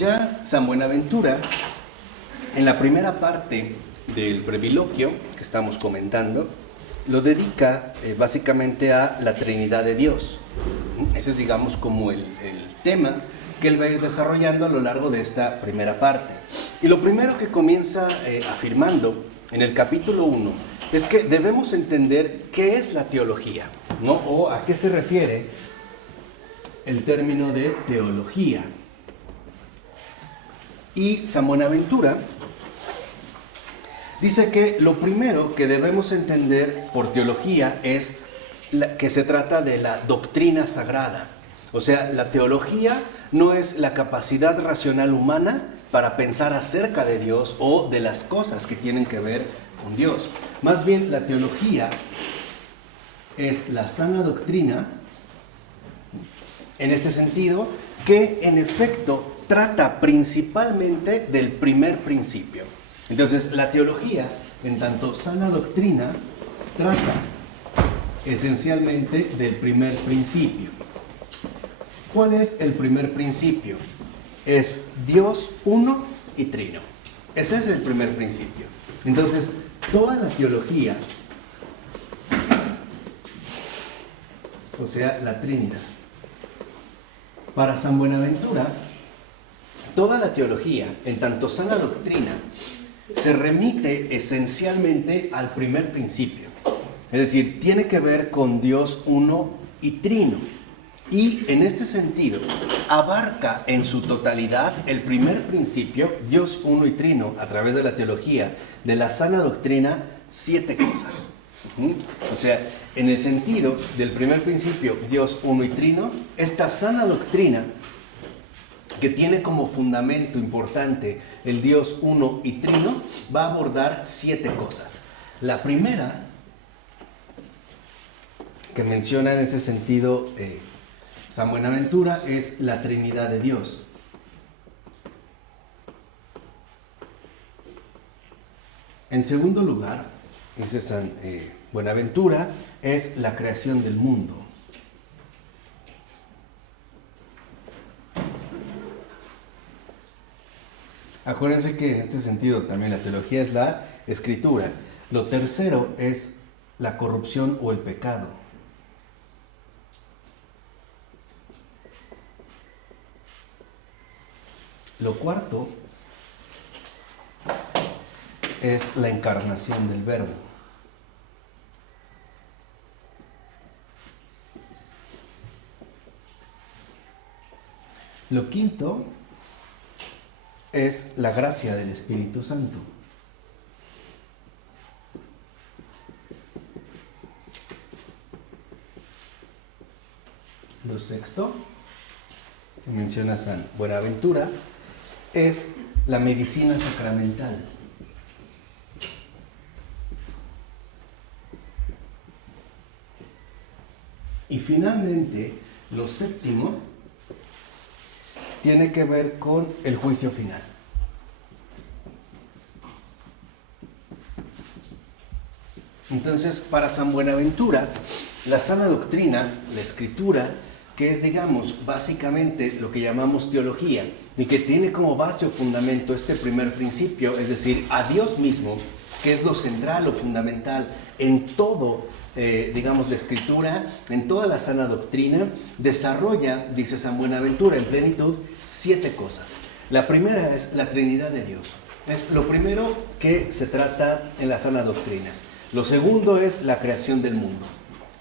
Ya San Buenaventura, en la primera parte del breviloquio que estamos comentando, lo dedica básicamente a la Trinidad de Dios. Ese es, digamos, como el tema que él va a ir desarrollando a lo largo de esta primera parte. Y lo primero que comienza afirmando en el capítulo 1 es que debemos entender qué es la teología, ¿no? O a qué se refiere el término de teología. Y San Buenaventura dice que lo primero que debemos entender por teología es que se trata de la doctrina sagrada. O sea, la teología no es la capacidad racional humana para pensar acerca de Dios o de las cosas que tienen que ver con Dios. Más bien, la teología es la sana doctrina, en este sentido, que en efecto trata principalmente del primer principio. Entonces, la teología, en tanto sana doctrina, trata esencialmente del primer principio. ¿Cuál es el primer principio? Es Dios uno y trino. Ese es el primer principio. Entonces, toda la teología, o sea, la Trinidad. Para San Buenaventura, toda la teología, en tanto sana doctrina, se remite esencialmente al primer principio. Es decir, tiene que ver con Dios uno y trino. Y en este sentido, abarca en su totalidad el primer principio, Dios uno y trino, a través de la teología de la sana doctrina, 7 cosas. O sea, en el sentido del primer principio, Dios uno y trino, esta sana doctrina, que tiene como fundamento importante el Dios uno y trino, va a abordar 7 cosas. La primera, que menciona en este sentido San Buenaventura, es la Trinidad de Dios. En segundo lugar, dice San Buenaventura, es la creación del mundo. Acuérdense que en este sentido también la teología es la escritura. Lo tercero es la corrupción o el pecado. Lo cuarto es la encarnación del Verbo. Lo quinto es la gracia del Espíritu Santo. Lo sexto, que menciona San Buenaventura, es la medicina sacramental. Y finalmente, lo séptimo tiene que ver con el juicio final. Entonces, para San Buenaventura, la sana doctrina, la escritura, que es, digamos, básicamente lo que llamamos teología, y que tiene como base o fundamento este primer principio, es decir, a Dios mismo, que es lo central o fundamental en todo, digamos, la escritura, en toda la sana doctrina, desarrolla, dice San Buenaventura, en plenitud, 7 cosas. La primera es la Trinidad de Dios. Es lo primero que se trata en la sana doctrina. Lo segundo es la creación del mundo.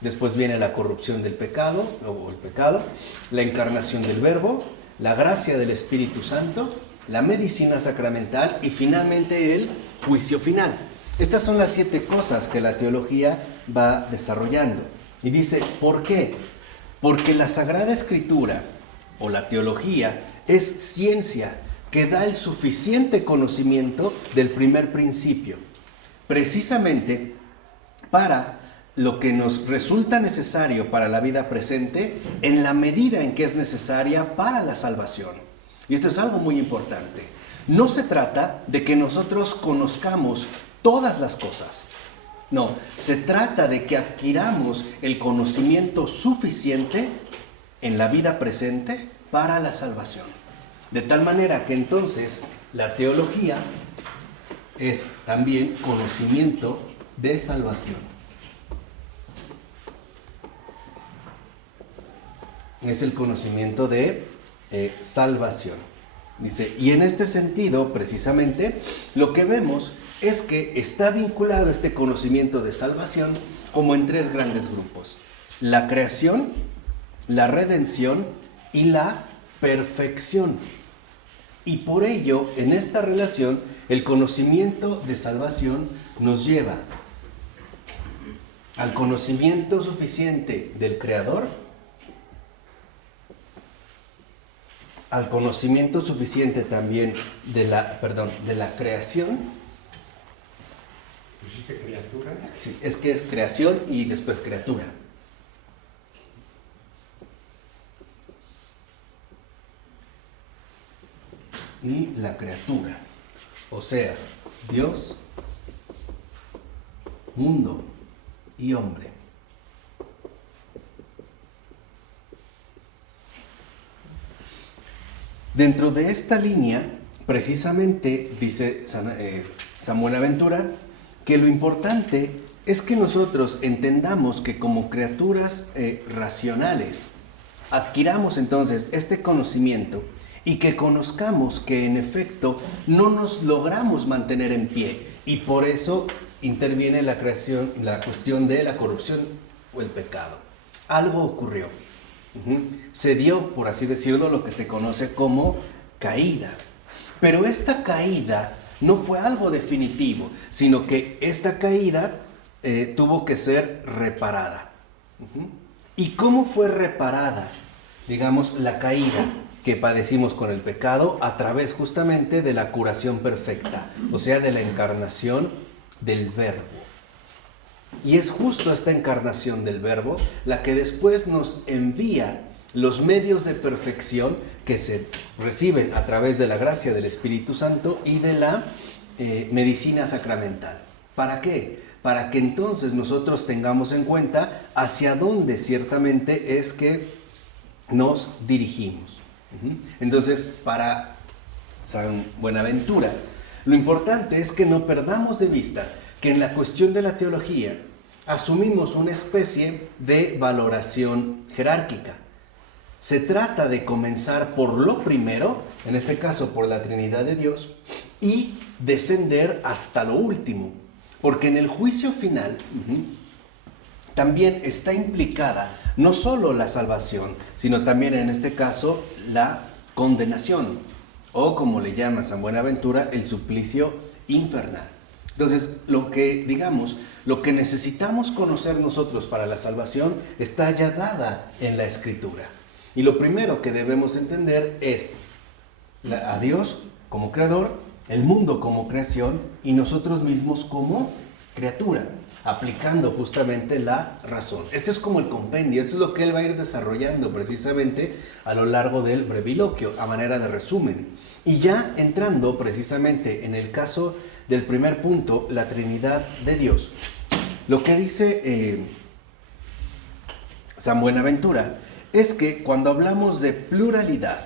Después viene la corrupción del pecado, o el pecado, la encarnación del Verbo, la gracia del Espíritu Santo, la medicina sacramental y finalmente el juicio final. Estas son las 7 cosas que la teología va desarrollando. Y dice, ¿por qué? Porque la Sagrada Escritura, o la teología, es ciencia que da el suficiente conocimiento del primer principio, precisamente para lo que nos resulta necesario para la vida presente en la medida en que es necesaria para la salvación. Y esto es algo muy importante. No se trata de que nosotros conozcamos todas las cosas. No, se trata de que adquiramos el conocimiento suficiente en la vida presente para la salvación. De tal manera que entonces la teología es también conocimiento de salvación. Es el conocimiento de salvación. Dice, y en este sentido, precisamente, lo que vemos es que está vinculado este conocimiento de salvación como en tres grandes grupos: la creación, la redención y la perfección. Y por ello, en esta relación, el conocimiento de salvación nos lleva al conocimiento suficiente del Creador, al conocimiento suficiente también de la creación. ¿Pusiste criatura? Sí, es que es creación y después criatura. Y la criatura, o sea, Dios, mundo y hombre. Dentro de esta línea, precisamente dice San Buenaventura que lo importante es que nosotros entendamos que como criaturas racionales adquiramos entonces este conocimiento y que conozcamos que en efecto no nos logramos mantener en pie y por eso interviene la cuestión de la corrupción o el pecado. Algo ocurrió. Se dio, por así decirlo, lo que se conoce como caída. Pero esta caída no fue algo definitivo, sino que esta caída tuvo que ser reparada. ¿Y cómo fue reparada, digamos, la caída que padecimos con el pecado? A través justamente de la curación perfecta, o sea, de la encarnación del Verbo. Y es justo esta encarnación del Verbo la que después nos envía los medios de perfección que se reciben a través de la gracia del Espíritu Santo y de la medicina sacramental. ¿Para qué? Para que entonces nosotros tengamos en cuenta hacia dónde ciertamente es que nos dirigimos. Entonces, para San Buenaventura, lo importante es que no perdamos de vista que en la cuestión de la teología asumimos una especie de valoración jerárquica. Se trata de comenzar por lo primero, en este caso por la Trinidad de Dios, y descender hasta lo último, porque en el juicio final también está implicada no solo la salvación, sino también en este caso la condenación, o como le llama San Buenaventura, el suplicio infernal. Entonces, lo que necesitamos conocer nosotros para la salvación está ya dada en la Escritura. Y lo primero que debemos entender es a Dios como creador, el mundo como creación y nosotros mismos como criatura, aplicando justamente la razón. Este es como el compendio, esto es lo que él va a ir desarrollando precisamente a lo largo del breviloquio, a manera de resumen. Y ya entrando precisamente en el caso del primer punto, la Trinidad de Dios, lo que dice San Buenaventura es que cuando hablamos de pluralidad,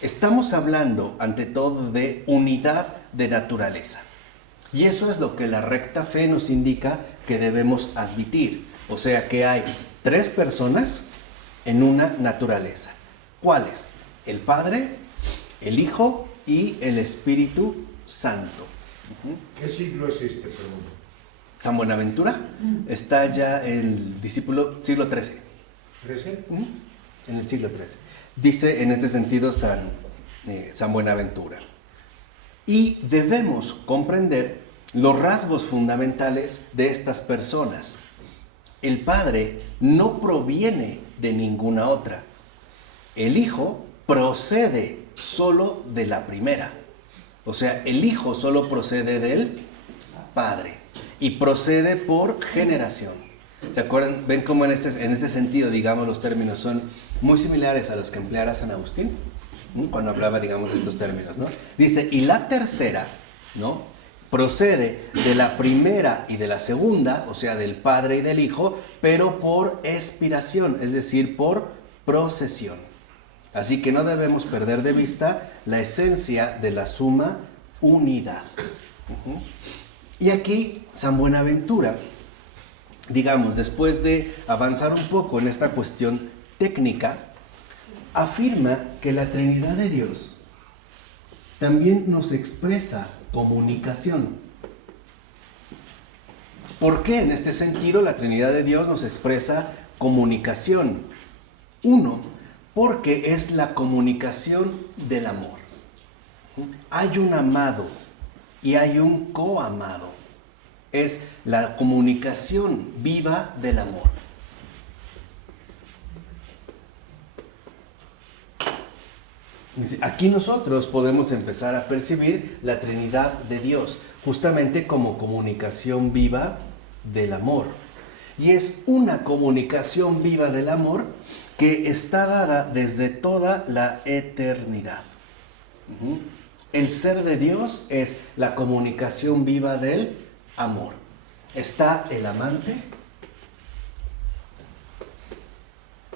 estamos hablando ante todo de unidad de naturaleza. Y eso es lo que la recta fe nos indica que debemos admitir. O sea que hay tres personas en una naturaleza. ¿Cuáles? El Padre, el Hijo y el Espíritu Santo. ¿Qué siglo es este, pregunto? San Buenaventura está ya en el siglo XIII. ¿13? En el siglo XIII. Dice en este sentido San Buenaventura. Y debemos comprender los rasgos fundamentales de estas personas. El Padre no proviene de ninguna otra. El Hijo procede solo de la primera. O sea, el Hijo solo procede del Padre y procede por generación. ¿Se acuerdan? ¿Ven cómo en este sentido, digamos, los términos son muy similares a los que empleara San Agustín? Cuando hablaba, digamos, de estos términos, ¿no? Dice, y la tercera, ¿no?, procede de la primera y de la segunda, o sea, del Padre y del Hijo, pero por expiración, es decir, por procesión. Así que no debemos perder de vista la esencia de la suma unidad. Y aquí San Buenaventura, digamos, después de avanzar un poco en esta cuestión técnica, afirma que la Trinidad de Dios también nos expresa comunicación. ¿Por qué en este sentido la Trinidad de Dios nos expresa comunicación? Uno, porque es la comunicación del amor. Hay un amado y hay un coamado. Es la comunicación viva del amor. Aquí nosotros podemos empezar a percibir la Trinidad de Dios, justamente como comunicación viva del amor. Y es una comunicación viva del amor que está dada desde toda la eternidad. El ser de Dios es la comunicación viva del amor. Está el amante,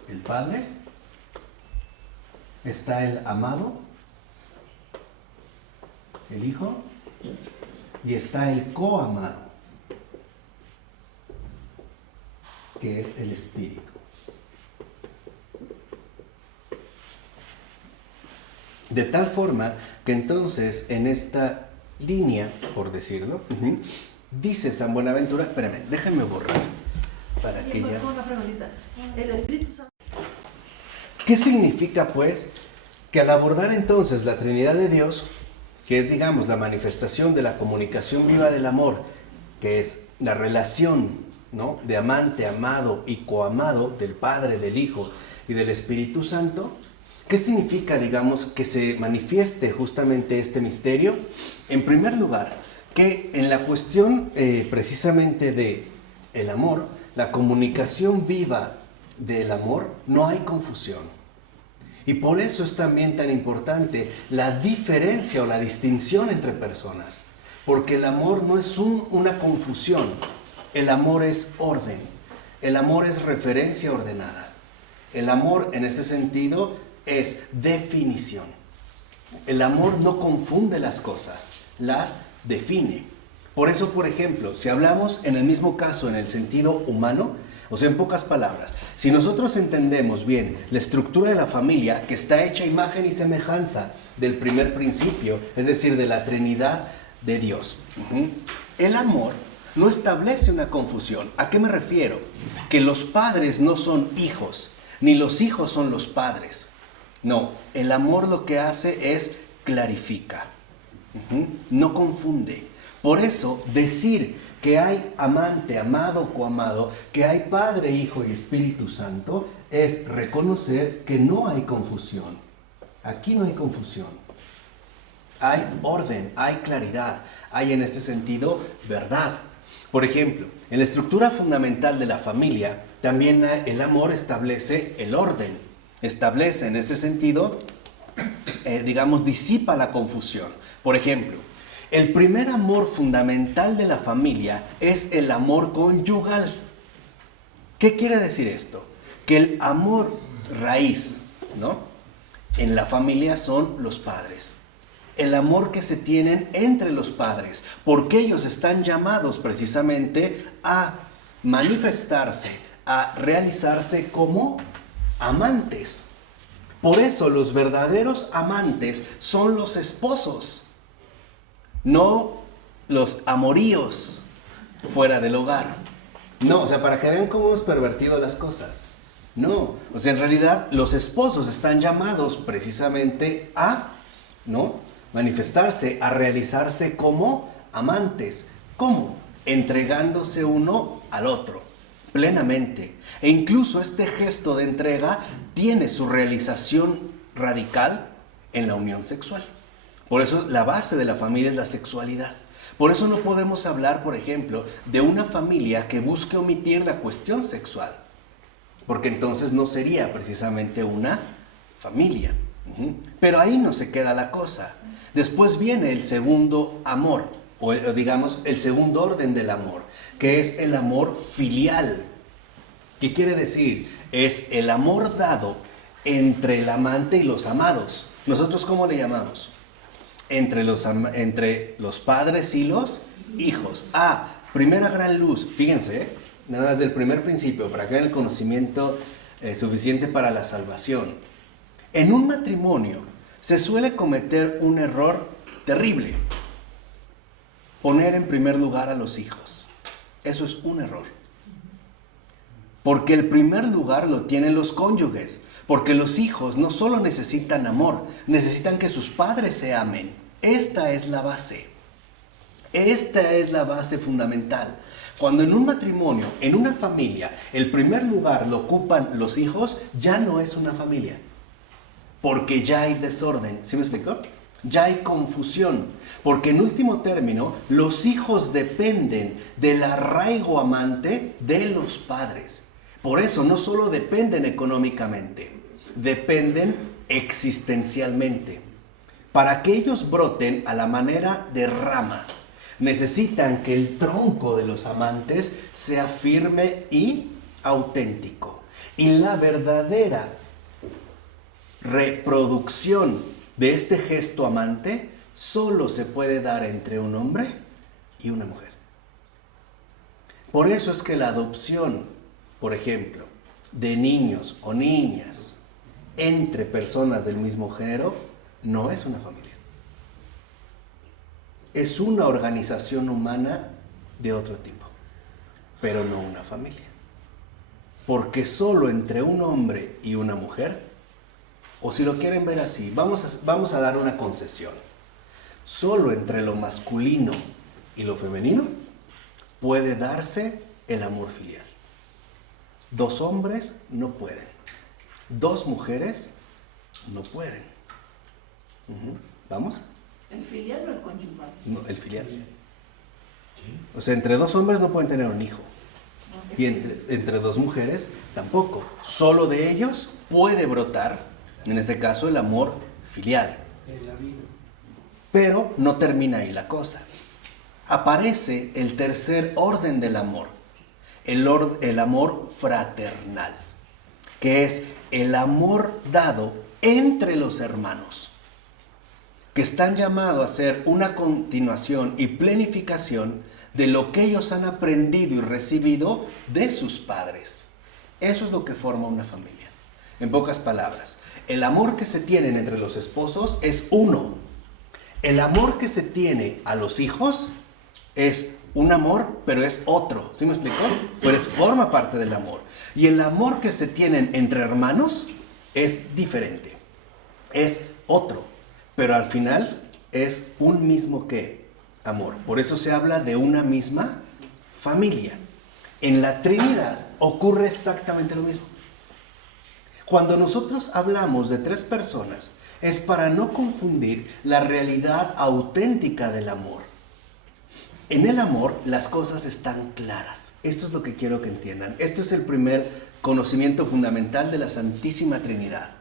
el Padre, está el amado, el Hijo, y está el coamado, que es el Espíritu. De tal forma que entonces en esta línea, por decirlo, dice San Buenaventura, espérame, déjenme borrar para que ya... Una preguntita. El Espíritu Santo. ¿Qué significa, pues, que al abordar entonces la Trinidad de Dios, que es, digamos, la manifestación de la comunicación viva del amor, que es la relación, ¿no?, de amante, amado y coamado del Padre, del Hijo y del Espíritu Santo? ¿Qué significa, digamos, que se manifieste justamente este misterio? En primer lugar, que en la cuestión precisamente de el amor, la comunicación viva del amor, no hay confusión. Y por eso es también tan importante la diferencia o la distinción entre personas. Porque el amor no es una confusión, el amor es orden, el amor es referencia ordenada. El amor en este sentido es definición. El amor no confunde las cosas, las define. Por eso, por ejemplo, si hablamos en el mismo caso en el sentido humano, o sea, en pocas palabras, si nosotros entendemos bien la estructura de la familia, que está hecha a imagen y semejanza del primer principio, es decir, de la Trinidad de Dios, el amor no establece una confusión. ¿A qué me refiero? Que los padres no son hijos, ni los hijos son los padres. No, el amor lo que hace es clarifica, no confunde. Por eso decir que hay amante, amado, coamado, que hay Padre, Hijo y Espíritu Santo, es reconocer que no hay confusión. Aquí no hay confusión. Hay orden, hay claridad, hay en este sentido verdad. Por ejemplo, en la estructura fundamental de la familia, también el amor establece el orden. Establece en este sentido, digamos, disipa la confusión. Por ejemplo, el primer amor fundamental de la familia es el amor conyugal. ¿Qué quiere decir esto? Que el amor raíz, ¿no?, en la familia son los padres. El amor que se tienen entre los padres, porque ellos están llamados precisamente a manifestarse, a realizarse como amantes. Por eso los verdaderos amantes son los esposos, no los amoríos fuera del hogar. No, o sea, para que vean cómo hemos pervertido las cosas. No, o sea, en realidad los esposos están llamados precisamente a, ¿no?, manifestarse, a realizarse como amantes. ¿Cómo? Entregándose uno al otro, plenamente. E incluso este gesto de entrega tiene su realización radical en la unión sexual. Por eso la base de la familia es la sexualidad. Por eso no podemos hablar, por ejemplo, de una familia que busque omitir la cuestión sexual, porque entonces no sería precisamente una familia. Pero ahí no se queda la cosa. Después viene el segundo amor, o digamos el segundo orden del amor, que es el amor filial. ¿Qué quiere decir? Es el amor dado entre el amante y los amados. ¿Nosotros cómo le llamamos? Entre los padres y los hijos. Primera gran luz. Fíjense, nada más del primer principio, para que haya el conocimiento suficiente para la salvación. En un matrimonio se suele cometer un error terrible. Poner en primer lugar a los hijos. Eso es un error. Porque el primer lugar lo tienen los cónyuges. Porque los hijos no solo necesitan amor, necesitan que sus padres se amen. Esta es la base. Esta es la base fundamental. Cuando en un matrimonio, en una familia, el primer lugar lo ocupan los hijos, ya no es una familia. Porque ya hay desorden. ¿Sí me explicó? Ya hay confusión. Porque en último término, los hijos dependen del arraigo amante de los padres. Por eso no solo dependen económicamente, dependen existencialmente. Para que ellos broten a la manera de ramas, necesitan que el tronco de los amantes sea firme y auténtico. Y la verdadera reproducción de este gesto amante solo se puede dar entre un hombre y una mujer. Por eso es que la adopción, por ejemplo, de niños o niñas entre personas del mismo género no es una familia. Es una organización humana de otro tipo, pero no una familia. Porque solo entre un hombre y una mujer, o si lo quieren ver así, vamos a dar una concesión. Solo entre lo masculino y lo femenino puede darse el amor filial. 2 hombres no pueden. 2 mujeres no pueden. ¿Vamos? ¿El filial o el conyugal? No, el filial. O sea, entre 2 hombres no pueden tener un hijo. Y entre 2 mujeres tampoco. Solo de ellos puede brotar, en este caso, el amor filial. Pero no termina ahí la cosa. Aparece el tercer orden del amor. El amor fraternal. Que es el amor dado entre los hermanos. Que están llamados a ser una continuación y planificación de lo que ellos han aprendido y recibido de sus padres. Eso es lo que forma una familia. En pocas palabras, el amor que se tienen entre los esposos es uno. El amor que se tiene a los hijos es un amor, pero es otro. ¿Sí me explicó? Pues forma parte del amor. Y el amor que se tienen entre hermanos es diferente. Es otro. Pero al final es un mismo ¿qué? Amor. Por eso se habla de una misma familia. En la Trinidad ocurre exactamente lo mismo. Cuando nosotros hablamos de 3 personas, es para no confundir la realidad auténtica del amor. En el amor las cosas están claras. Esto es lo que quiero que entiendan. Este es el primer conocimiento fundamental de la Santísima Trinidad.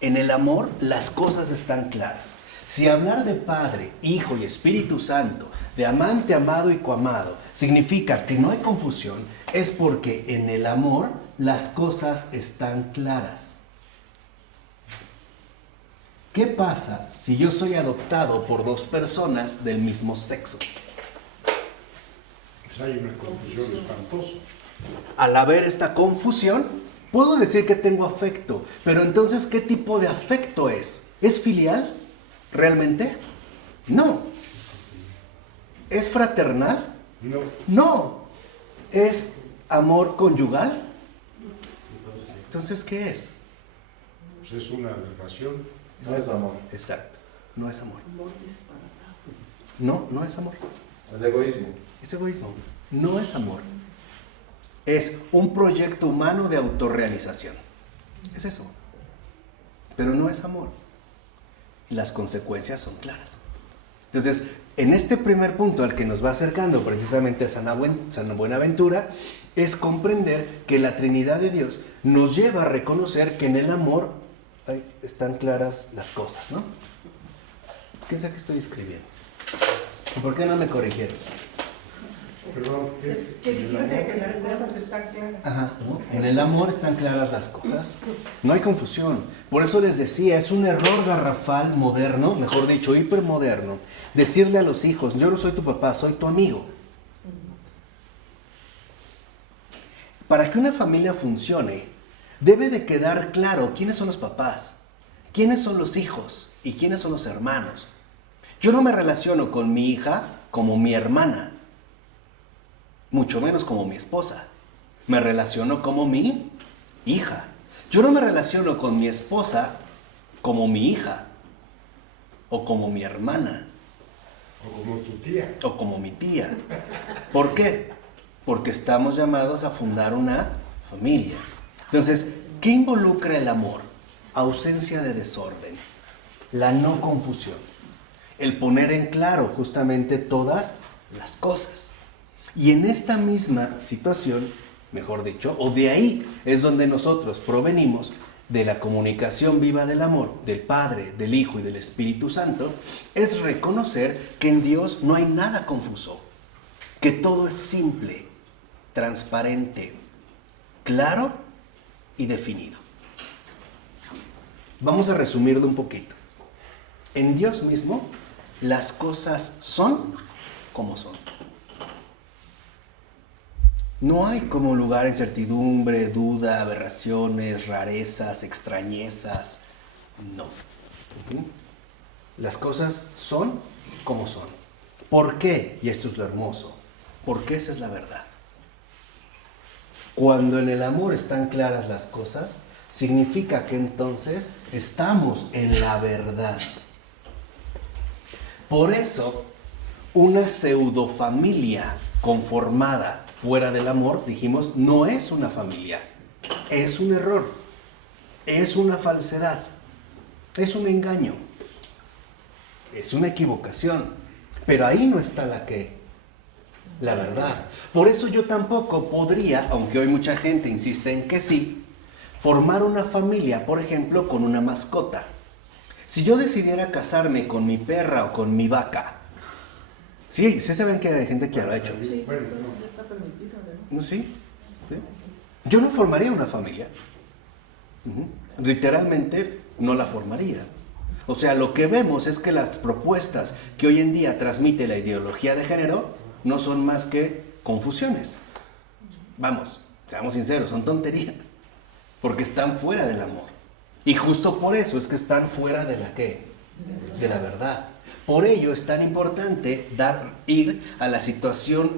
En el amor las cosas están claras. Si hablar de Padre, Hijo y Espíritu Santo, de amante, amado y coamado, significa que no hay confusión, es porque en el amor las cosas están claras. ¿Qué pasa si yo soy adoptado por 2 personas del mismo sexo? Pues hay una confusión espantosa. Al haber esta confusión, puedo decir que tengo afecto, pero entonces, ¿qué tipo de afecto es? ¿Es filial? ¿Realmente? No. ¿Es fraternal? No. No. ¿Es amor conyugal? Entonces, ¿qué es? Pues es una aberración. No es amor. Exacto. No es amor. Amor disparatado. No es amor. Es egoísmo. Es egoísmo. No es amor. Es un proyecto humano de autorrealización. Es eso. Pero no es amor. Y las consecuencias son claras. Entonces, en este primer punto al que nos va acercando precisamente a San Buenaventura, es comprender que la Trinidad de Dios nos lleva a reconocer que en el amor están claras las cosas, ¿no? ¿Qué es lo que estoy escribiendo? ¿Por qué no me corrigieron? Perdón, ¿qué? Es que dijiste que las cosas están claras. Ajá, ¿no? En el amor están claras las cosas. No hay confusión. Por eso les decía, es un error garrafal moderno, mejor dicho, hipermoderno, decirle a los hijos, yo no soy tu papá, soy tu amigo. Para que una familia funcione, debe de quedar claro quiénes son los papás, quiénes son los hijos y quiénes son los hermanos. Yo no me relaciono con mi hija como mi hermana, mucho menos como mi esposa. Me relaciono como mi hija. Yo no me relaciono con mi esposa como mi hija, o como mi hermana, O como tu tía. o como mi tía. ¿Por qué? Porque estamos llamados a fundar una familia. Entonces, ¿qué involucra el amor? Ausencia de desorden, la no confusión, el poner en claro justamente todas las cosas. Y en esta misma situación, mejor dicho, o de ahí es donde nosotros provenimos de la comunicación viva del amor, del Padre, del Hijo y del Espíritu Santo, es reconocer que en Dios no hay nada confuso, que todo es simple, transparente, claro y definido. Vamos a resumirlo un poquito. En Dios mismo, las cosas son como son. No hay como lugar incertidumbre, duda, aberraciones, rarezas, extrañezas. No. Las cosas son como son. ¿Por qué? Y esto es lo hermoso. Porque esa es la verdad. Cuando en el amor están claras las cosas, significa que entonces estamos en la verdad. Por eso, una pseudofamilia conformada fuera del amor, dijimos, no es una familia, es un error, es una falsedad, es un engaño, es una equivocación, pero ahí no está la verdad. Por eso yo tampoco podría, aunque hoy mucha gente insiste en que sí, formar una familia, por ejemplo, con una mascota. Si yo decidiera casarme con mi perra o con mi vaca, sí saben que hay gente que lo ha hecho. Sí, Bueno, no está permitido, ¿verdad? ¿No? Sí. Yo no formaría una familia. Literalmente no la formaría. O sea, lo que vemos es que las propuestas que hoy en día transmite la ideología de género no son más que confusiones. Vamos, seamos sinceros, son tonterías. Porque están fuera del amor. Y justo por eso es que están fuera de la ¿qué? De la verdad. Por ello es tan importante ir a la situación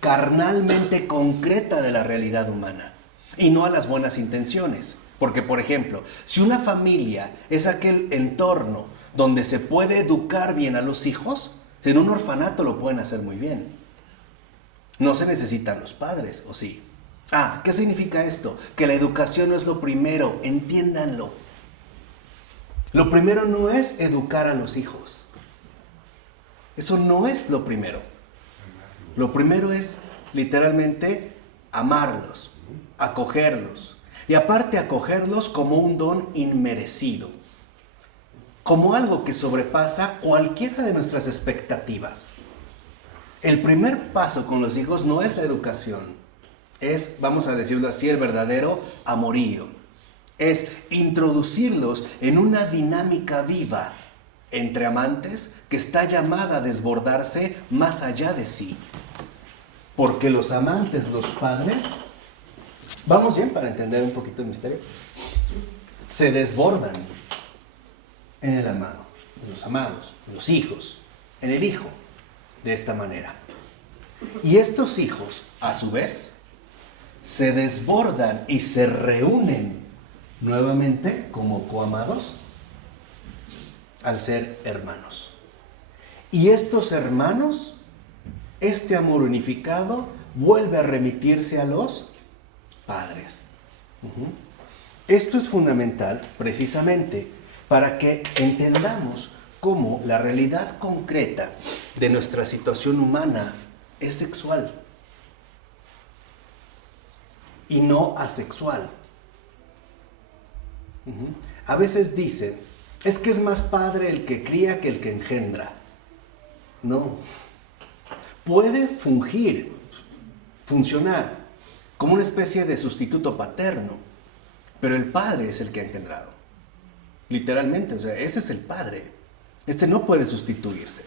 carnalmente concreta de la realidad humana y no a las buenas intenciones. Porque, por ejemplo, si una familia es aquel entorno donde se puede educar bien a los hijos, en un orfanato lo pueden hacer muy bien. No se necesitan los padres, ¿o sí? ¿Qué significa esto? Que la educación no es lo primero, entiéndanlo. Lo primero no es educar a los hijos. Eso no es lo primero. Lo primero es literalmente amarlos, acogerlos. Y aparte acogerlos como un don inmerecido. Como algo que sobrepasa cualquiera de nuestras expectativas. El primer paso con los hijos no es la educación. Es, vamos a decirlo así, el verdadero amorío. Es introducirlos en una dinámica viva entre amantes que está llamada a desbordarse más allá de sí. Porque los amantes, los padres, ¿vamos bien para entender un poquito el misterio? Se desbordan en el amado, en los amados, en los hijos, en el hijo, de esta manera. Y estos hijos, a su vez, se desbordan y se reúnen nuevamente como coamados al ser hermanos. Y estos hermanos, este amor unificado, vuelve a remitirse a los padres. Esto es fundamental precisamente para que entendamos cómo la realidad concreta de nuestra situación humana es sexual y no asexual. A veces dicen, es que es más padre el que cría que el que engendra. No. puede funcionar como una especie de sustituto paterno, pero el Padre es el que ha engendrado. Literalmente, o sea, ese es el Padre. Este no puede sustituirse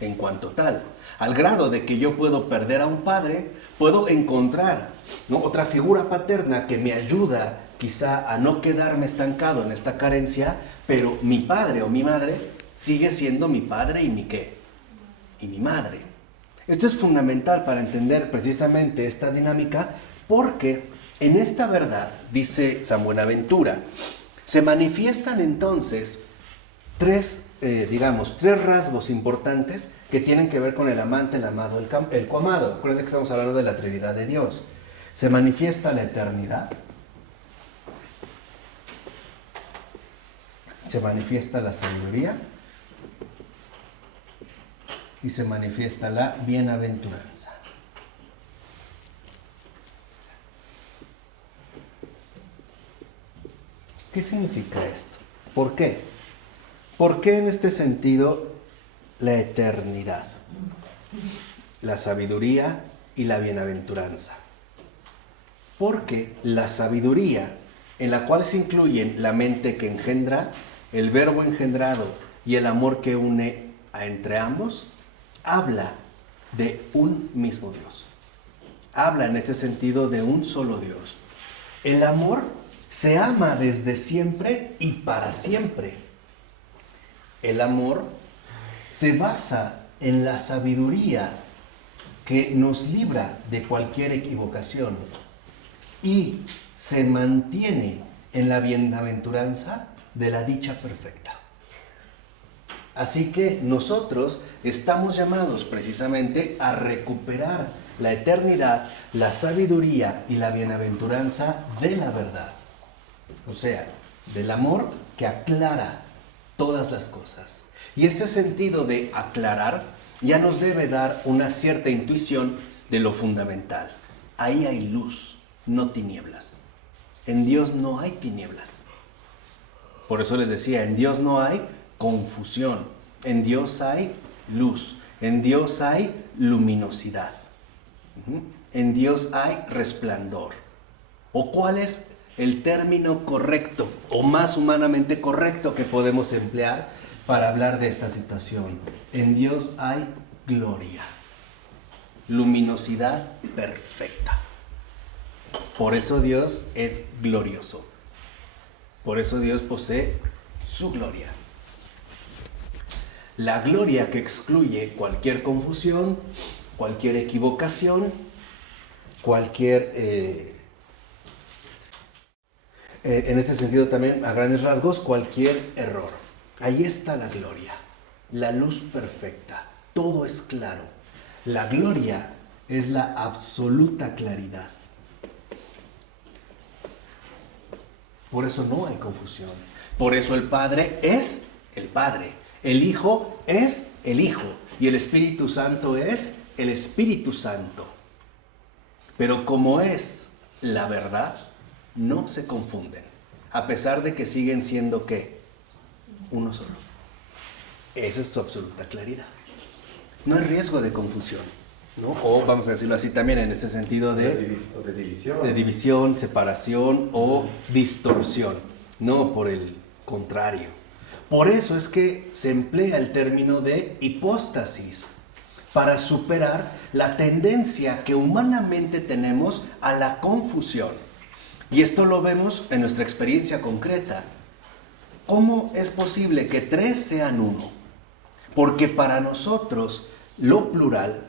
en cuanto tal. Al grado de que yo puedo perder a un padre, puedo encontrar, ¿no?, otra figura paterna que me ayuda quizá a no quedarme estancado en esta carencia, pero mi padre o mi madre sigue siendo mi padre y mi ¿qué? Y mi madre. Esto es fundamental para entender precisamente esta dinámica, porque en esta verdad, dice San Buenaventura, se manifiestan entonces tres rasgos importantes que tienen que ver con el amante, el amado, el coamado. Por eso que estamos hablando de la Trinidad de Dios. Se manifiesta la eternidad, se manifiesta la sabiduría y se manifiesta la bienaventuranza. ¿Qué significa esto? ¿Por qué? ¿Por qué en este sentido la eternidad, la sabiduría y la bienaventuranza? Porque la sabiduría, en la cual se incluyen la mente que engendra, el verbo engendrado y el amor que une entre ambos, habla de un mismo Dios. Habla en este sentido de un solo Dios. El amor se ama desde siempre y para siempre. El amor se basa en la sabiduría que nos libra de cualquier equivocación y se mantiene en la bienaventuranza de la dicha perfecta. Así que nosotros estamos llamados precisamente a recuperar la eternidad, la sabiduría y la bienaventuranza de la verdad. O sea, del amor que aclara todas las cosas. Y este sentido de aclarar ya nos debe dar una cierta intuición de lo fundamental. Ahí hay luz, no tinieblas. En Dios no hay tinieblas. Por eso les decía, en Dios no hay confusión. En Dios hay luz. En Dios hay luminosidad. En Dios hay resplandor. ¿O cuál es el término correcto o más humanamente correcto que podemos emplear para hablar de esta situación? En Dios hay gloria, luminosidad perfecta. Por eso Dios es glorioso. Por eso Dios posee su gloria. La gloria que excluye cualquier confusión, cualquier equivocación, cualquier... en este sentido también, a grandes rasgos, cualquier error. Ahí está la gloria, la luz perfecta, todo es claro. La gloria es la absoluta claridad. Por eso no hay confusión. Por eso el Padre es el Padre, el Hijo es el Hijo y el Espíritu Santo es el Espíritu Santo. Pero como es la verdad, no se confunden, a pesar de que siguen siendo ¿qué? Uno solo. Esa es su absoluta claridad. No hay riesgo de confusión, ¿no? O vamos a decirlo así también en este sentido de división. De división, separación o distorsión. No, por el contrario. Por eso es que se emplea el término de hipóstasis para superar la tendencia que humanamente tenemos a la confusión. Y esto lo vemos en nuestra experiencia concreta. ¿Cómo es posible que tres sean uno? Porque para nosotros lo plural,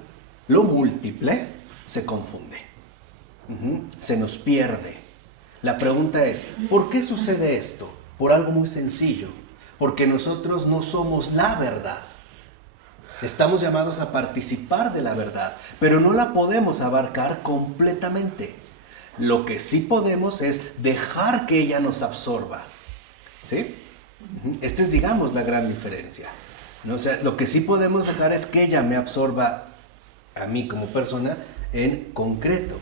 lo múltiple, se confunde. Se nos pierde. La pregunta es, ¿por qué sucede esto? Por algo muy sencillo. Porque nosotros no somos la verdad. Estamos llamados a participar de la verdad, pero no la podemos abarcar completamente. Lo que sí podemos es dejar que ella nos absorba. ¿Sí? Esta es, digamos, la gran diferencia, ¿no? O sea, lo que sí podemos dejar es que ella me absorba a mí como persona en concreto.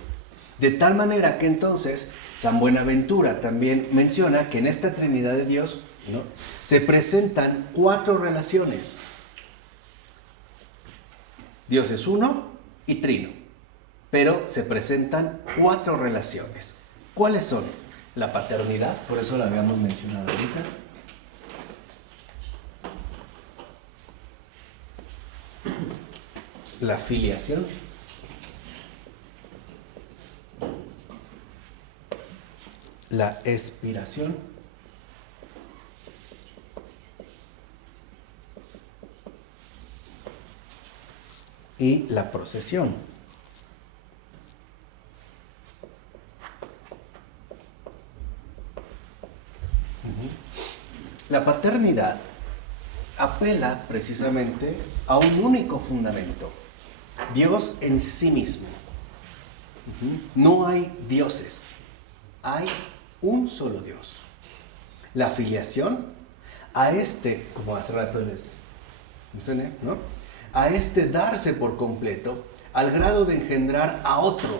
De tal manera que entonces San Buenaventura también menciona que en esta Trinidad de Dios, ¿no?, se presentan 4 relaciones. Dios es uno, y trino. Pero se presentan 4 relaciones. ¿Cuáles son? La paternidad, por eso la habíamos mencionado ahorita. La filiación. La expiración. Y la procesión. La paternidad apela precisamente a un único fundamento: Dios en sí mismo. No hay dioses, hay un solo Dios. La filiación, a este, como hace rato les mencioné, ¿no? A este darse por completo al grado de engendrar a otro,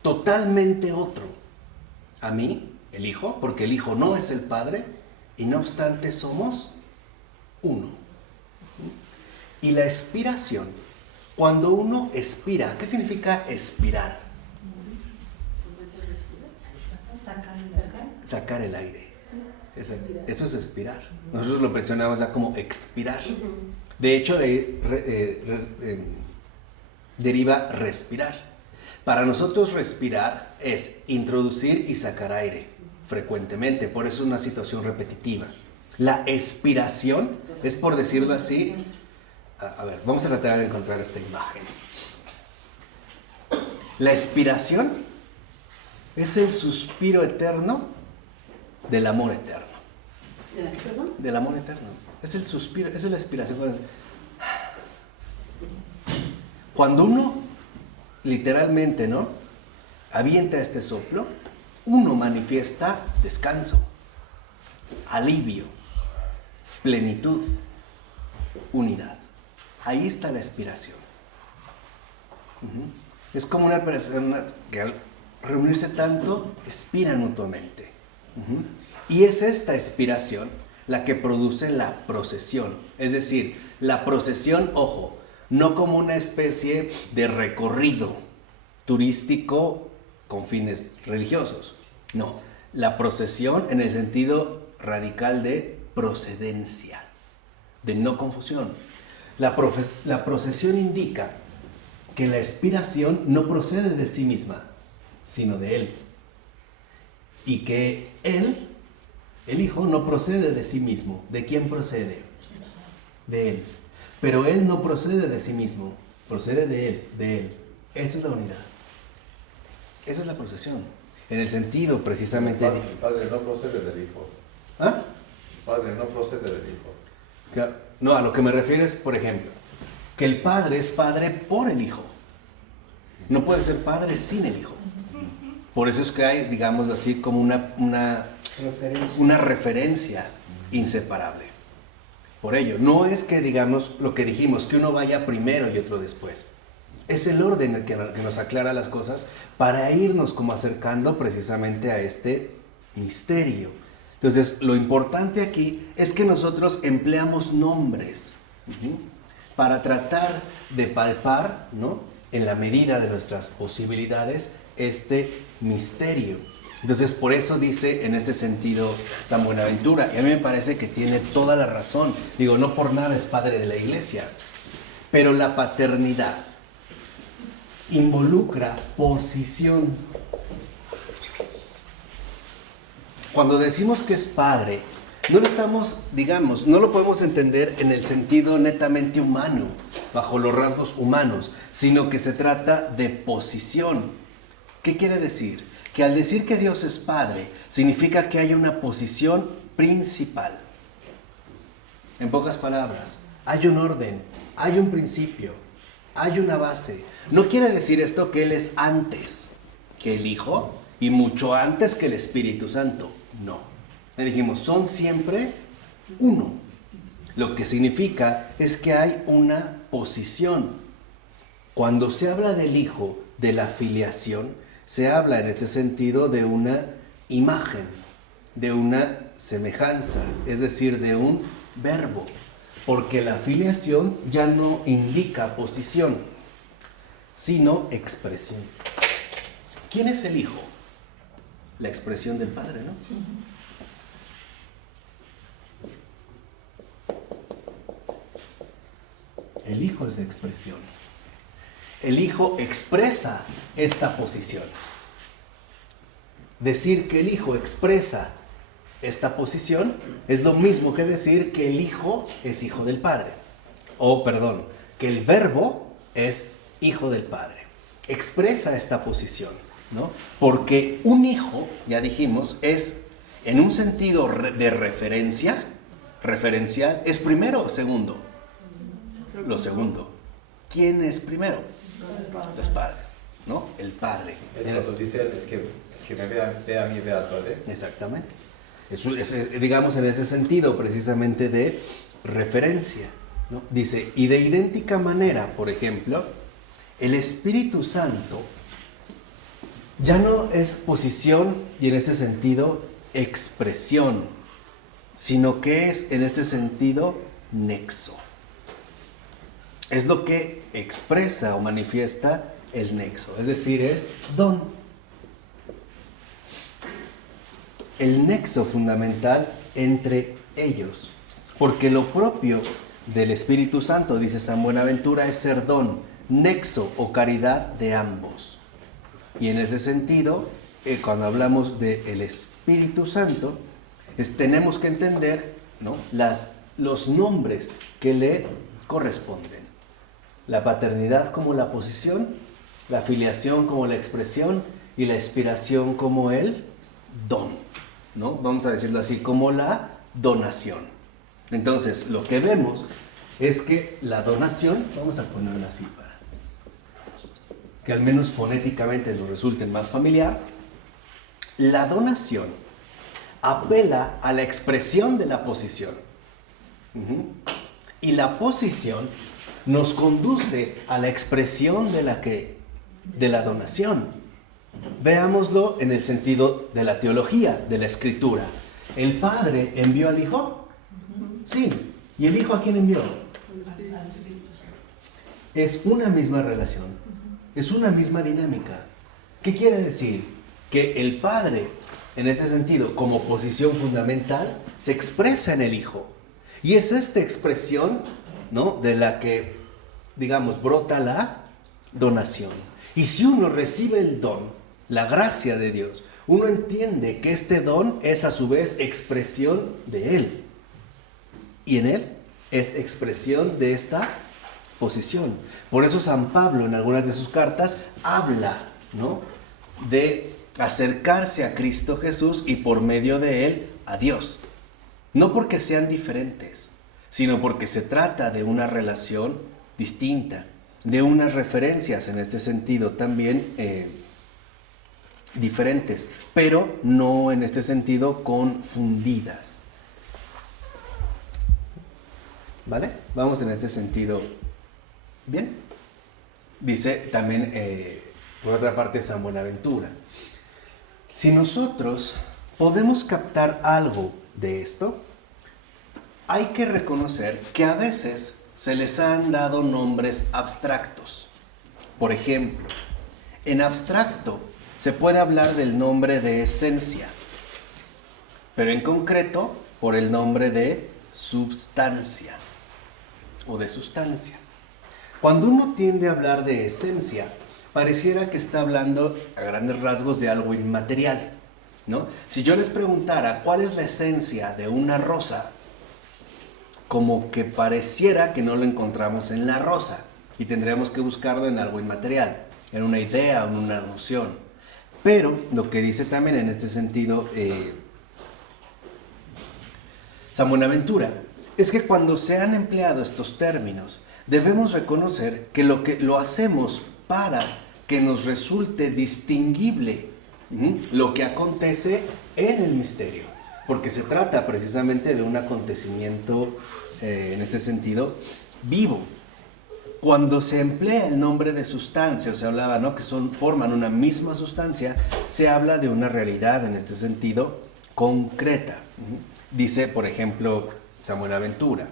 totalmente otro. A mí, el Hijo, porque el Hijo no es el Padre, y no obstante somos uno. Y la expiración, cuando uno expira, ¿qué significa expirar? Sacar el aire. Eso es expirar. Nosotros lo mencionamos ya como expirar. De hecho, deriva respirar. Para nosotros respirar es introducir y sacar aire frecuentemente, por eso es una situación repetitiva. La expiración es, por decirlo así, a ver, vamos a tratar de encontrar esta imagen. La expiración es el suspiro eterno del amor eterno. ¿De la qué, perdón? Del amor eterno. Es el suspiro, esa es la expiración. Cuando uno literalmente, ¿no?, avienta este soplo, uno manifiesta descanso, alivio, plenitud, unidad. Ahí está la expiración. Es como una persona que al reunirse tanto, expiran mutuamente. Y es esta expiración la que produce la procesión. Es decir, la procesión, ojo, no como una especie de recorrido turístico con fines religiosos. No, la procesión en el sentido radical de procedencia, de no confusión. La procesión indica que la expiración no procede de sí misma, sino de Él. Y que Él, el Hijo, no procede de sí mismo. ¿De quién procede? De Él. Pero Él no procede de sí mismo, procede de Él, de Él. Esa es la unidad. Esa es la procesión. En el sentido precisamente... El Padre no procede del Hijo. ¿Ah? El Padre no procede del Hijo. O sea, no, a lo que me refiero es, por ejemplo, que el Padre es Padre por el Hijo. No puede ser Padre sin el Hijo. Por eso es que hay, digamos así, como una referencia inseparable. Por ello, no es que digamos lo que dijimos, que uno vaya primero y otro después. Es el orden que nos aclara las cosas para irnos como acercando precisamente a este misterio. Entonces, lo importante aquí es que nosotros empleamos nombres para tratar de palpar, ¿no?, en la medida de nuestras posibilidades, este misterio. Entonces, por eso dice en este sentido San Buenaventura, y a mí me parece que tiene toda la razón. Digo, no por nada es padre de la Iglesia, pero la paternidad involucra posición. Cuando decimos que es padre, no lo estamos, digamos, no lo podemos entender en el sentido netamente humano, bajo los rasgos humanos, sino que se trata de posición. ¿Qué quiere decir? Que al decir que Dios es Padre, significa que hay una posición principal. En pocas palabras, hay un orden, hay un principio, hay una base. No quiere decir esto que Él es antes que el Hijo y mucho antes que el Espíritu Santo. No. Le dijimos, son siempre uno. Lo que significa es que hay una posición. Cuando se habla del Hijo, de la filiación, se habla en este sentido de una imagen, de una semejanza, es decir, de un verbo, porque la filiación ya no indica posición. sino expresión. ¿Quién es el Hijo? La expresión del Padre, ¿no? El Hijo es expresión. El Hijo expresa esta posición. Decir que el Hijo expresa esta posición es lo mismo que decir que el Hijo es hijo del Padre. O, perdón, que el Verbo es hijo del Padre. Expresa esta posición, ¿no? Porque un hijo, ya dijimos, es en un sentido de referencia, referencial, ¿es primero o segundo? Lo segundo. ¿Quién es primero? Los padres, ¿no? El Padre. Es cuando dice el que me ve a mí, ve al Padre. Exactamente. Digamos en ese sentido precisamente de referencia, ¿no? Dice, y de idéntica manera, por ejemplo, el Espíritu Santo ya no es posición y en ese sentido expresión, sino que es en este sentido nexo. Es lo que expresa o manifiesta el nexo, es decir, es don. El nexo fundamental entre ellos, porque lo propio del Espíritu Santo, dice San Buenaventura, es ser don, nexo o caridad de ambos. Y en ese sentido, cuando hablamos del Espíritu Santo, tenemos que entender, ¿no?, los nombres que le corresponden. La paternidad como la posición, la filiación como la expresión y la inspiración como el don, ¿no? Vamos a decirlo así, como la donación. Entonces, lo que vemos es que la donación, vamos a ponerla así para que al menos fonéticamente nos resulte más familiar, la donación apela a la expresión de la posición. Y la posición nos conduce a la expresión de la donación. Veámoslo en el sentido de la teología, de la escritura. ¿El Padre envió al Hijo? Sí. ¿Y el Hijo a quién envió? Es una misma relación, es una misma dinámica. ¿Qué quiere decir? Que el Padre, en ese sentido, como posición fundamental, se expresa en el Hijo. Y es esta expresión, ¿no?, de la que, digamos, brota la donación. Y si uno recibe el don, la gracia de Dios, uno entiende que este don es a su vez expresión de Él. Y en Él es expresión de esta posición. Por eso San Pablo en algunas de sus cartas habla, ¿no?, de acercarse a Cristo Jesús y por medio de Él a Dios. No porque sean diferentes, sino porque se trata de una relación distinta, de unas referencias en este sentido también diferentes, pero no en este sentido confundidas. ¿Vale? Vamos en este sentido. Bien. Dice también, por otra parte, San Buenaventura. Si nosotros podemos captar algo de esto, hay que reconocer que a veces se les han dado nombres abstractos. Por ejemplo, en abstracto se puede hablar del nombre de esencia, pero en concreto por el nombre de substancia o de sustancia. Cuando uno tiende a hablar de esencia, pareciera que está hablando a grandes rasgos de algo inmaterial, ¿no? Si yo les preguntara cuál es la esencia de una rosa, como que pareciera que no lo encontramos en la rosa y tendríamos que buscarlo en algo inmaterial, en una idea o en una noción. Pero lo que dice también en este sentido San Buenaventura es que cuando se han empleado estos términos debemos reconocer que lo hacemos para que nos resulte distinguible lo que acontece en el misterio, porque se trata precisamente de un acontecimiento, en este sentido, vivo. Cuando se emplea el nombre de sustancia, o se hablaba, ¿no?, que forman una misma sustancia, se habla de una realidad, en este sentido, concreta. Dice, por ejemplo, San Buenaventura: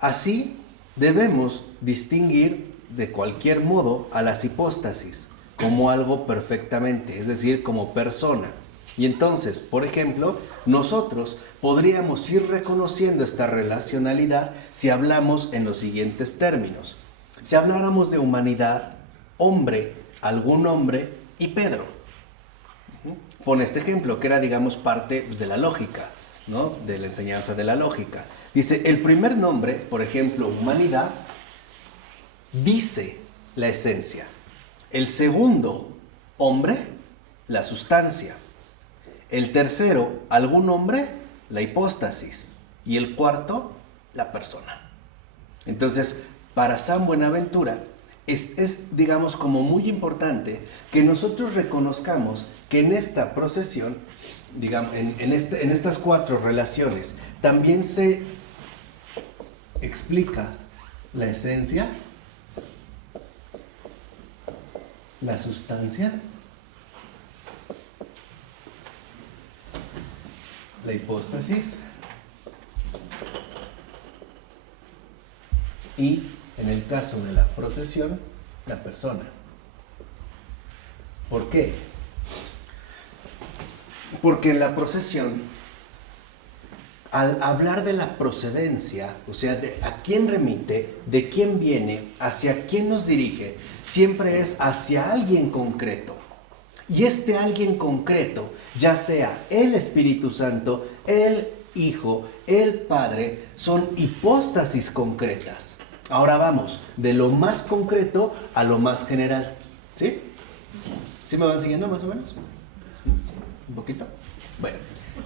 así debemos distinguir de cualquier modo a las hipóstasis como algo perfectamente, es decir, como persona. Y entonces, por ejemplo, nosotros podríamos ir reconociendo esta relacionalidad si hablamos en los siguientes términos. Si habláramos de humanidad, hombre, algún hombre y Pedro. Pone este ejemplo, que era, digamos, parte de la lógica, ¿no? De la enseñanza de la lógica. Dice, el primer nombre, por ejemplo, humanidad, dice la esencia. El segundo, hombre, la sustancia. El tercero, algún hombre, la hipóstasis. Y el cuarto, la persona. Entonces, para San Buenaventura, es, digamos, como muy importante que nosotros reconozcamos que en esta procesión, digamos, en estas cuatro relaciones, también se explica la esencia, la sustancia, la hipóstasis y, en el caso de la procesión, la persona. ¿Por qué? Porque en la procesión, al hablar de la procedencia, o sea, de a quién remite, de quién viene, hacia quién nos dirige, siempre es hacia alguien concreto. Y este alguien concreto, ya sea el Espíritu Santo, el Hijo, el Padre, son hipóstasis concretas. Ahora vamos de lo más concreto a lo más general. ¿Sí? ¿Sí me van siguiendo más o menos? ¿Un poquito? Bueno,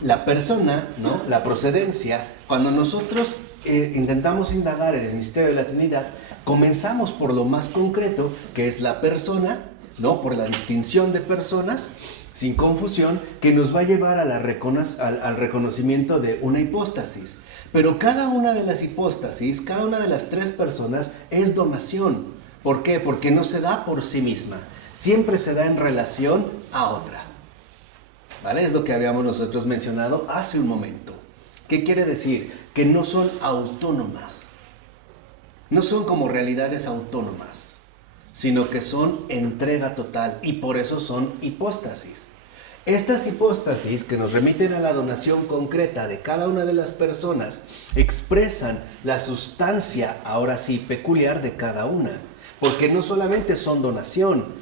la persona, ¿no? La procedencia, cuando nosotros intentamos indagar en el misterio de la Trinidad, comenzamos por lo más concreto, que es la persona, ¿no? Por la distinción de personas, sin confusión, que nos va a llevar a al reconocimiento de una hipóstasis. Pero cada una de las hipóstasis, cada una de las tres personas es donación. ¿Por qué? Porque no se da por sí misma, siempre se da en relación a otra. ¿Vale? Es lo que habíamos nosotros mencionado hace un momento. ¿Qué quiere decir? Que no son autónomas. No son como realidades autónomas, sino que son entrega total y por eso son hipóstasis. Estas hipóstasis que nos remiten a la donación concreta de cada una de las personas expresan la sustancia, ahora sí, peculiar de cada una. Porque no solamente son donación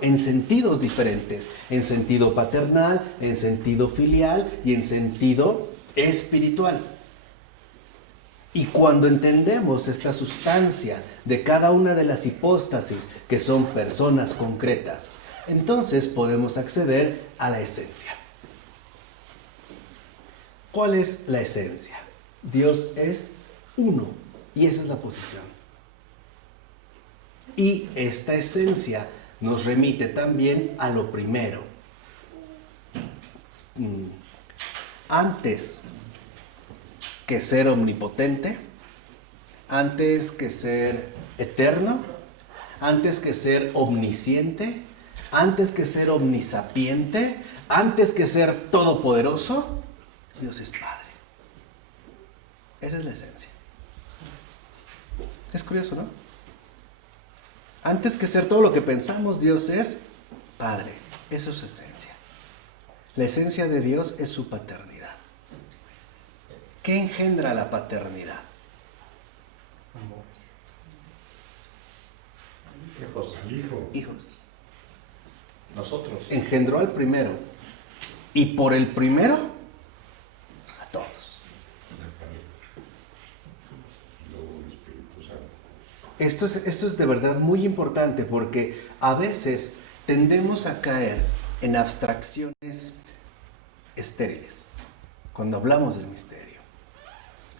en sentidos diferentes, en sentido paternal, en sentido filial y en sentido espiritual. Y cuando entendemos esta sustancia de cada una de las hipóstasis, que son personas concretas, entonces podemos acceder a la esencia. ¿Cuál es la esencia? Dios es uno, y esa es la posición. Y esta esencia nos remite también a lo primero. Antes que ser omnipotente, antes que ser eterno, antes que ser omnisciente, antes que ser omnisapiente, antes que ser todopoderoso, Dios es Padre. Esa es la esencia. Es curioso, ¿no? Antes que ser todo lo que pensamos, Dios es Padre. Eso es su esencia. La esencia de Dios es su paternidad. ¿Qué engendra la paternidad? Hijos. Hijos. Nosotros. Engendró al primero. Y por el primero, a todos. Esto es de verdad muy importante porque a veces tendemos a caer en abstracciones estériles cuando hablamos del misterio.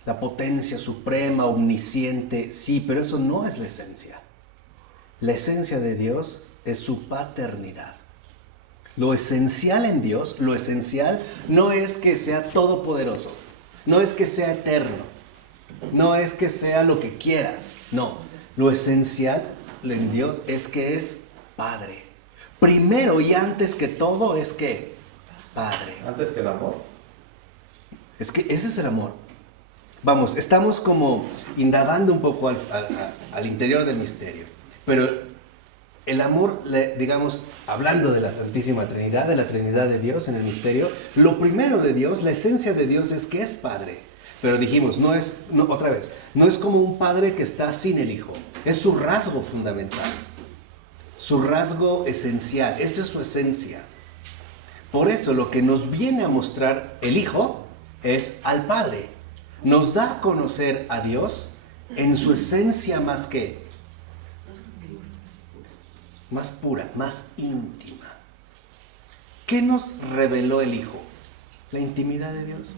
La potencia suprema, omnisciente, sí, pero eso no es la esencia. La esencia de Dios es su paternidad. Lo esencial en Dios, lo esencial no es que sea todopoderoso, no es que sea eterno, no es que sea lo que quieras, no. Lo esencial en Dios es que es Padre. Primero y antes que todo es que Padre. Antes que el amor. Es que ese es el amor. vamos, estamos como indagando un poco al interior del misterio. Pero el amor, digamos, hablando de la Santísima Trinidad, de la Trinidad de Dios en el misterio, lo primero de Dios, la esencia de Dios es que es Padre. Pero dijimos, no es como un padre que está sin el hijo. Es su rasgo fundamental, su rasgo esencial. Esta es su esencia. Por eso lo que nos viene a mostrar el hijo es al Padre. Nos da a conocer a Dios en su esencia más pura, más íntima. ¿Qué nos reveló el hijo? La intimidad de Dios.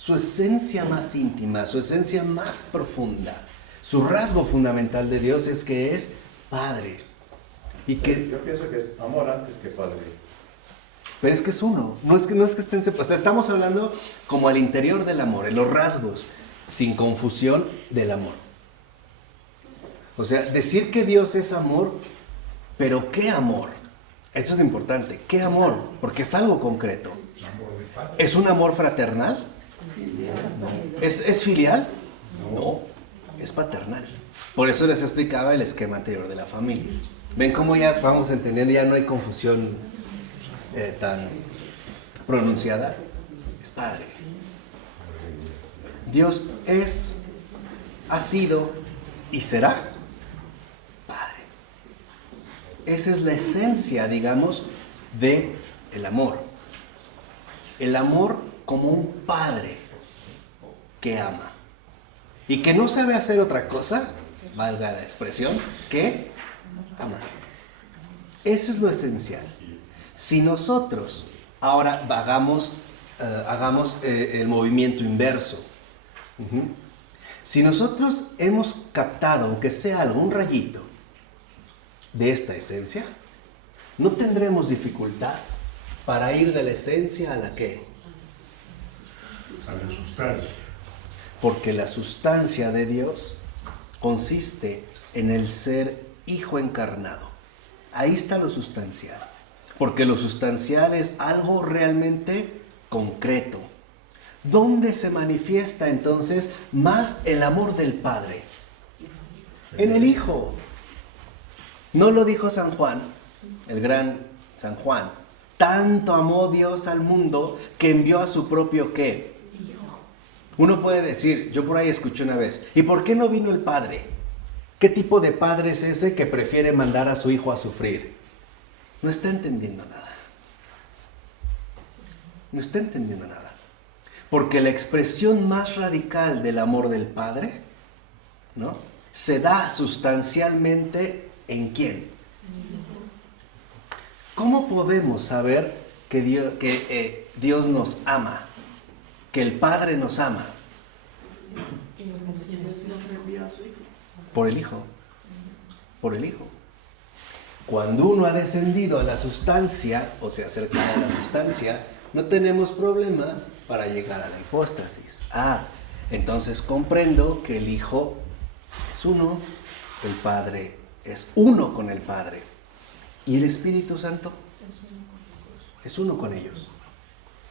Su esencia más íntima, su esencia más profunda, su rasgo fundamental de Dios es que es Padre. Y que, yo pienso que es amor antes que padre. pero es que es uno, no es que estén separados. Estamos hablando como al interior del amor, en los rasgos, sin confusión del amor. O sea, decir que Dios es amor, pero ¿qué amor? Eso es importante, ¿qué amor? Porque es algo concreto. ¿Es un amor fraternal? ¿Es filial? No, es paternal. Por eso les explicaba el esquema anterior de la familia. ¿Ven cómo ya vamos a entender? Ya no hay confusión tan pronunciada. Es Padre. Dios es, ha sido y será Padre. Esa es la esencia, digamos, del amor. El amor como un padre que ama y que no sabe hacer otra cosa, valga la expresión, que amar. Eso es lo esencial. Si nosotros ahora hagamos el movimiento inverso, si nosotros hemos captado, aunque sea algún rayito de esta esencia, no tendremos dificultad para ir de la esencia a la que. A la sustancia. Porque la sustancia de Dios consiste en el ser hijo encarnado. Ahí está lo sustancial. Porque lo sustancial es algo realmente concreto. ¿Dónde se manifiesta entonces más el amor del Padre? En el Hijo. ¿No lo dijo San Juan, el gran San Juan? Tanto amó Dios al mundo que envió a su propio ¿qué? Uno puede decir, yo por ahí escuché una vez, ¿y por qué no vino el Padre? ¿Qué tipo de padre es ese que prefiere mandar a su hijo a sufrir? No está entendiendo nada. No está entendiendo nada. Porque la expresión más radical del amor del Padre, ¿no?, se da sustancialmente ¿en quién? ¿Cómo podemos saber que Dios nos ama? Que el Padre nos ama. Por el Hijo. Por el Hijo. Cuando uno ha descendido a la sustancia, o se acerca a la sustancia, no tenemos problemas para llegar a la hipóstasis. Entonces comprendo que el Hijo es uno, el Padre es uno con el Padre. ¿Y el Espíritu Santo? Es uno con ellos.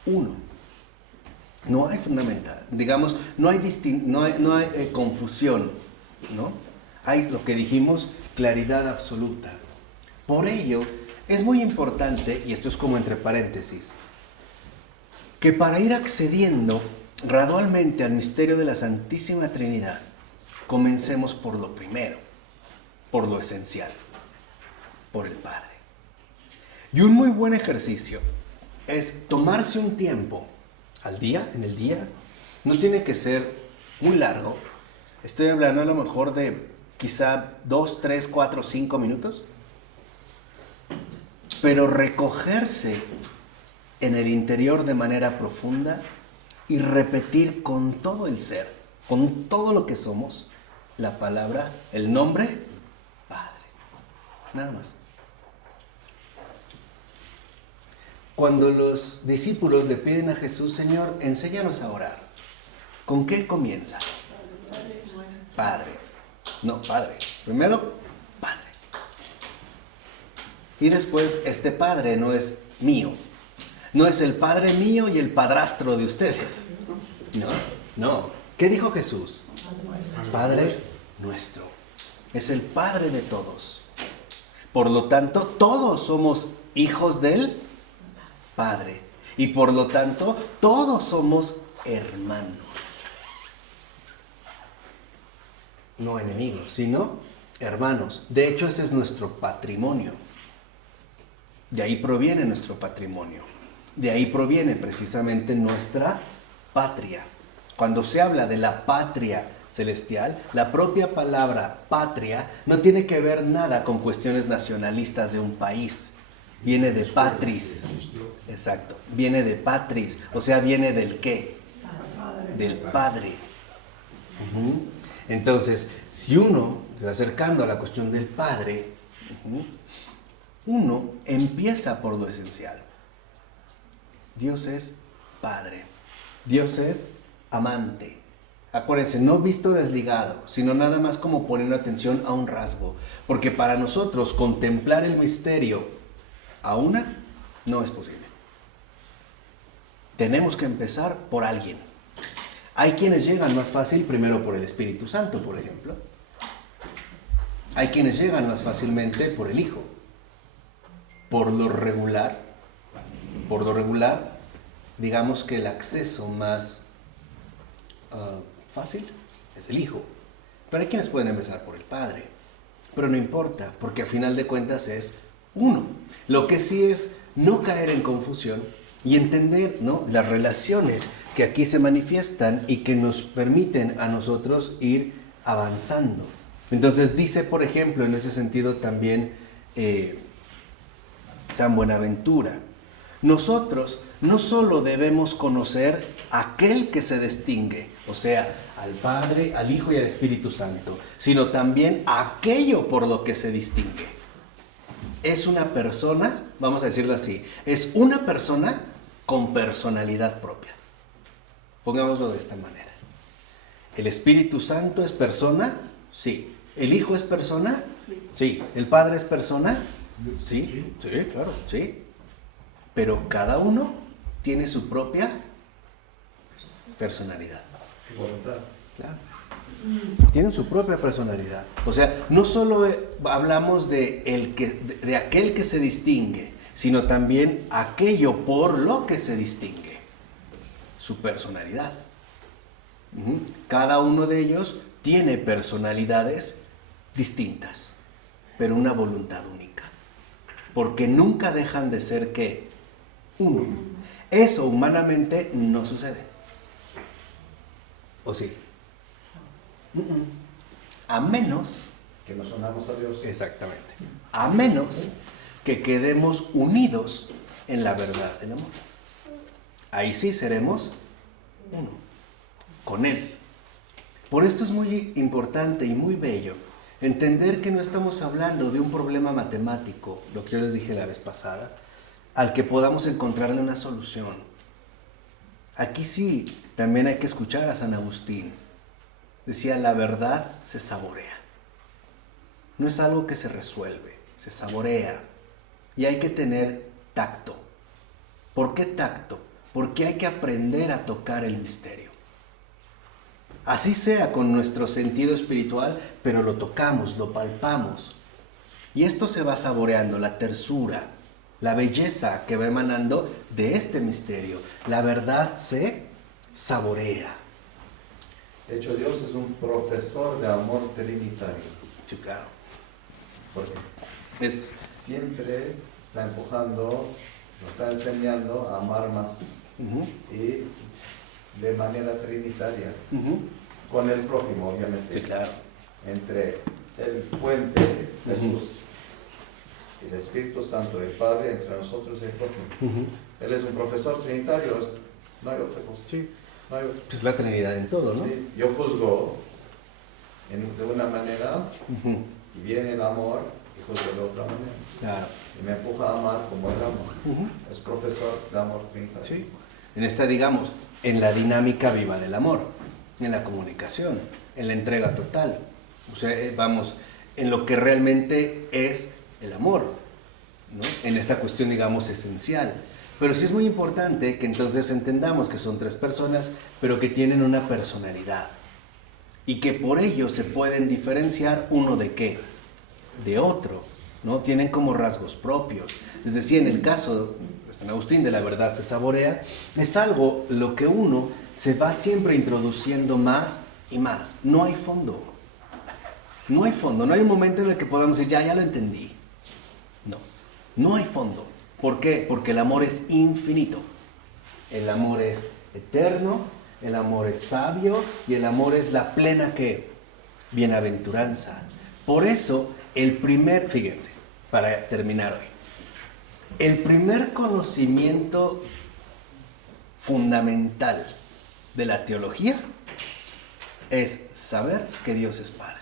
Uno. No hay fundamental. Digamos, no hay confusión, ¿no? Hay lo que dijimos, claridad absoluta. Por ello, es muy importante, y esto es como entre paréntesis, que para ir accediendo gradualmente al misterio de la Santísima Trinidad, comencemos por lo primero, por lo esencial, por el Padre. Y un muy buen ejercicio es tomarse un tiempo al día, en el día, no tiene que ser muy largo, estoy hablando a lo mejor de quizá 2, 3, 4, 5 minutos, pero recogerse en el interior de manera profunda y repetir con todo el ser, con todo lo que somos, la palabra, el nombre, Padre. Nada más. Cuando los discípulos le piden a Jesús, Señor, enséñanos a orar, ¿con qué comienza? Padre. No, Padre. Primero, Padre. Y después, este Padre no es mío. No es el Padre mío y el padrastro de ustedes. No, No. ¿Qué dijo Jesús? Padre nuestro. Es el Padre de todos. Por lo tanto, todos somos hijos del Padre. Y por lo tanto, todos somos hermanos. No enemigos, sino hermanos. De hecho, ese es nuestro patrimonio. De ahí proviene nuestro patrimonio. De ahí proviene precisamente nuestra patria. Cuando se habla de la patria celestial, la propia palabra patria no tiene que ver nada con cuestiones nacionalistas de un país. Viene de patris. Exacto. Viene de patris. O sea, viene del ¿qué? Del Padre. Entonces, si uno se va acercando a la cuestión del Padre, uno empieza por lo esencial. Dios es Padre. Dios es amante. Acuérdense, no visto desligado, sino nada más como poniendo atención a un rasgo. Porque para nosotros contemplar el misterio a una no es posible. Tenemos que empezar por alguien. Hay quienes llegan más fácil primero por el Espíritu Santo, por ejemplo. Hay quienes llegan más fácilmente por el Hijo. Por lo regular, digamos que el acceso más fácil es el Hijo. Pero hay quienes pueden empezar por el Padre. Pero no importa, porque a final de cuentas es uno. Lo que sí es no caer en confusión y entender, ¿no?, las relaciones que aquí se manifiestan y que nos permiten a nosotros ir avanzando. Entonces dice, por ejemplo, en ese sentido también San Buenaventura, nosotros no solo debemos conocer aquel que se distingue, o sea, al Padre, al Hijo y al Espíritu Santo, sino también aquello por lo que se distingue. Es una persona, vamos a decirlo así, es una persona con personalidad propia. Pongámoslo de esta manera. ¿El Espíritu Santo es persona? Sí. ¿El Hijo es persona? Sí. ¿El Padre es persona? Sí, sí, claro, sí. Pero cada uno tiene su propia personalidad. Voluntad. Claro. Tienen su propia personalidad. O sea, no solo hablamos de aquel que se distingue, sino también aquello por lo que se distingue. Su personalidad. Cada uno de ellos tiene personalidades distintas, pero una voluntad única. Porque nunca dejan de ser ¿qué? Uno. Eso humanamente no sucede. ¿O sí? A menos Que nos unamos a Dios. exactamente. A menos que quedemos unidos en la verdad del amor. Ahí sí seremos uno, con Él. Por esto es muy importante y muy bello entender que no estamos hablando de un problema matemático, lo que yo les dije la vez pasada, al que podamos encontrarle una solución. Aquí sí, también hay que escuchar a San Agustín. Decía, la verdad se saborea. No es algo que se resuelve, se saborea. Y hay que tener tacto. ¿Por qué tacto? Porque hay que aprender a tocar el misterio. Así sea con nuestro sentido espiritual, pero lo tocamos, lo palpamos. Y esto se va saboreando, la tersura, la belleza que va emanando de este misterio. La verdad se saborea. De hecho, Dios es un profesor de amor trinitario. Sí, claro. Porque Es siempre está empujando, nos está enseñando a amar más. Y de manera trinitaria. Con el prójimo, obviamente. Sí, claro. Entre el puente, Jesús, y el Espíritu Santo, el Padre, entre nosotros y el prójimo. Él es un profesor trinitario, no hay otra cosa. Sí. No hay otra. Es la Trinidad en todo, ¿no? Sí, yo juzgo de una manera y viene el amor y juzgo de otra manera. Claro. Y me empuja a amar como él ama. Es profesor de amor trinitario. Sí. En esta, digamos, en la dinámica viva del amor, en la comunicación, en la entrega total. O sea, vamos, en lo que realmente es el amor, ¿no? En esta cuestión, digamos, esencial. Pero sí es muy importante que entonces entendamos que son tres personas, pero que tienen una personalidad. Y que por ello se pueden diferenciar uno de qué, de otro, ¿no? Tienen como rasgos propios. Es decir, en el caso de San Agustín de la verdad se saborea, es algo lo que uno se va siempre introduciendo más y más. No hay fondo. No hay fondo, no hay un momento en el que podamos decir, ya lo entendí. No hay fondo. ¿Por qué? Porque el amor es infinito. El amor es eterno, el amor es sabio y el amor es la plena ¿qué? Bienaventuranza. Por eso, fíjense, para terminar hoy, el primer conocimiento fundamental de la teología es saber que Dios es Padre.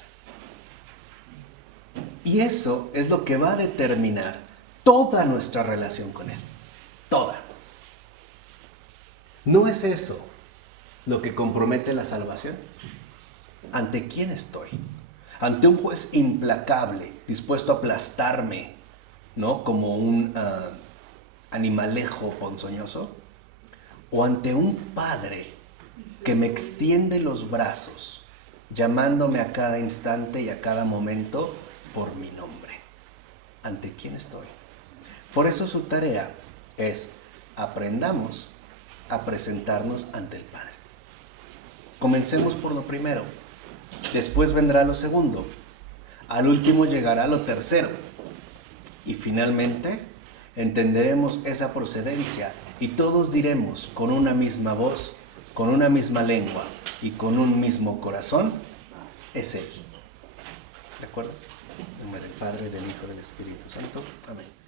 Y eso es lo que va a determinar toda nuestra relación con Él. Toda. ¿No es eso lo que compromete la salvación? ¿Ante quién estoy? ¿Ante un juez implacable, dispuesto a aplastarme, ¿no? Como un animalejo ponzoñoso? ¿O ante un Padre que me extiende los brazos, llamándome a cada instante y a cada momento por mi nombre? ¿Ante quién estoy? Por eso su tarea es aprendamos a presentarnos ante el Padre. Comencemos por lo primero, después vendrá lo segundo, al último llegará lo tercero y finalmente entenderemos esa procedencia y todos diremos con una misma voz, con una misma lengua y con un mismo corazón, es Él. ¿De acuerdo? En nombre del Padre, del Hijo y del Espíritu Santo. Amén.